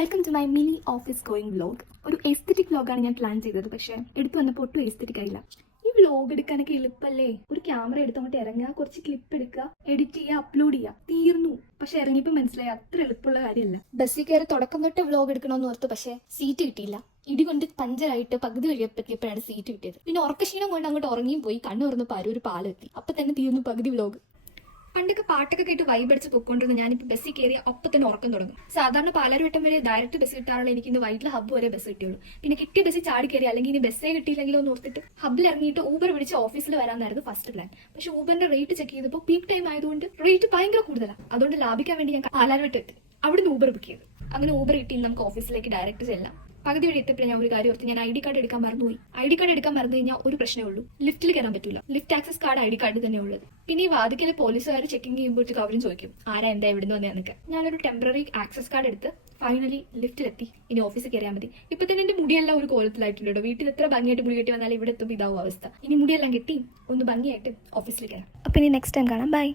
Welcome to my mini office going vlog. ഒരു aesthetic വ്ലോഗാണ് ഞാൻ പ്ലാൻ ചെയ്തത്, പക്ഷേ എടുത്തു വന്നപ്പോൾ ഒട്ടും എസ്തെറ്റിക് ആയില്ല. ഈ വ്ലോഗ് എടുക്കാനൊക്കെ എളുപ്പല്ലേ? ഒരു ക്യാമറ എടുത്ത് അങ്ങോട്ട് ഇറങ്ങുക, കുറച്ച് ക്ലിപ്പ് എടുക്കുക, എഡിറ്റ് ചെയ്യുക, അപ്ലോഡ് ചെയ്യുക, തീർന്നു. പക്ഷെ ഇറങ്ങിയപ്പോൾ മനസ്സിലായി അത്ര എളുപ്പമുള്ള കാര്യമല്ല. ബസ്സിൽ കയറി തുടക്കം തൊട്ട് വ്ലോഗ് എടുക്കണമെന്ന് ഓർത്തു, പക്ഷേ സീറ്റ് കിട്ടിയില്ല. ഇടികൊണ്ട് പഞ്ചറായിട്ട് പകുതി വഴിയപ്പോഴാണ് സീറ്റ് കിട്ടിയത്. പിന്നെ ഉറക്കക്ഷീണം കൊണ്ട് അങ്ങോട്ട് ഉറങ്ങിയും പോയി. കണ്ണു തുറന്നപ്പോൾ ഒരു പാലെത്തി. അപ്പൊ തന്നെ തീർന്നു പകുതി വ്ലോഗ്. പണ്ടൊക്കെ പാട്ടൊക്കെ കേട്ട് വൈബടിച്ച് പൊക്കോണ്ടിരുന്നു. ഞാനിപ്പോൾ ബസ്സിൽ കയറി അപ്പം തന്നെ ഉറക്കം തുടങ്ങും. സാധാരണ പാലാരിവട്ടം വരെ ഡയറക്റ്റ് ബസ് കിട്ടാറുള്ള എനിക്ക് ഇന്ന് വൈകിട്ട് ഹബ്ബ് വരെ ബസ് കിട്ടിയുള്ളൂ. പിന്നെ കിട്ടിയ ബസ്സിൽ ചാടി കയറി, അല്ലെങ്കിൽ ഇനി ബസ്സേ കിട്ടിയില്ലെങ്കിലോ എന്ന് ഓർത്തിട്ട് ഹബ്ബിൽ ഇറങ്ങിയിട്ട് ഊബർ വിളിച്ച് ഓഫീസിൽ വരാനായിരുന്നു ഫസ്റ്റ് പ്ലാൻ. പക്ഷെ ഊബറിന്റെ റേറ്റ് ചെക്ക് ചെയ്തപ്പോൾ പീക്ക് ടൈം ആയതുകൊണ്ട് റേറ്റ് ഭയങ്കര കൂടുതലാണ്. അതുകൊണ്ട് ലാഭിക്കാൻ വേണ്ടി ഞാൻ പാലാരിവട്ടം എത്തി. അവിടുന്ന് ഊബർ ബുക്ക് ചെയ്തു. അങ്ങനെ ഊബർ കിട്ടി നമുക്ക് ഓഫീസിലേക്ക് ഡയറക്റ്റ് ചെല്ലാം. പകുതി വഴി എത്തിയപ്പോൾ ഞാൻ ഒരു കാര്യം ഓർത്ത്, ഞാൻ ID കാർഡ് എടുക്കാൻ മറന്നുപോയി. ID കാർഡ് എടുക്കാൻ മറന്നു കഴിഞ്ഞാൽ ഒരു പ്രശ്നമേ ഉള്ളൂ, ലിഫ്റ്റിൽ കയറാൻ പറ്റില്ല. Lift access card ID card തന്നെ ഉള്ളത്. പിന്നെ ഈ വാതിക്കലെ പോലീസുകാർ ചെക്കിംഗ് ചെയ്യുമ്പോഴത്തേക്ക് അവരും ചോദിക്കും ആരാ എന്താ എവിടുന്ന് വന്നേന്നൊക്കെ. ഞാനൊരു ടെമ്പററി ആക്സസ് കാർഡ് എടുത്ത് ഫൈനലി ലിഫ്റ്റിലെത്തി. ഇനി ഓഫീസിൽ കയറിയാൽ മതി. ഇപ്പൊ തന്നെ എന്റെ മുടിയെല്ലാം ഒരു കോലത്തിലായിട്ടുണ്ടോ. വീട്ടിൽ എത്ര ഭംഗിയായിട്ട് മുടി കെട്ടി വന്നാലും ഇവിടെ എത്തുമ്പോൾ ഇതാവും അവസ്ഥ. ഇനി മുടിയെല്ലാം കെട്ടി ഒന്ന് ഭംഗിയായിട്ട് ഓഫീസിൽ കയറാം. അപ്പൊ ഇനി നെക്സ്റ്റ് ടൈം കാണാം. ബൈ.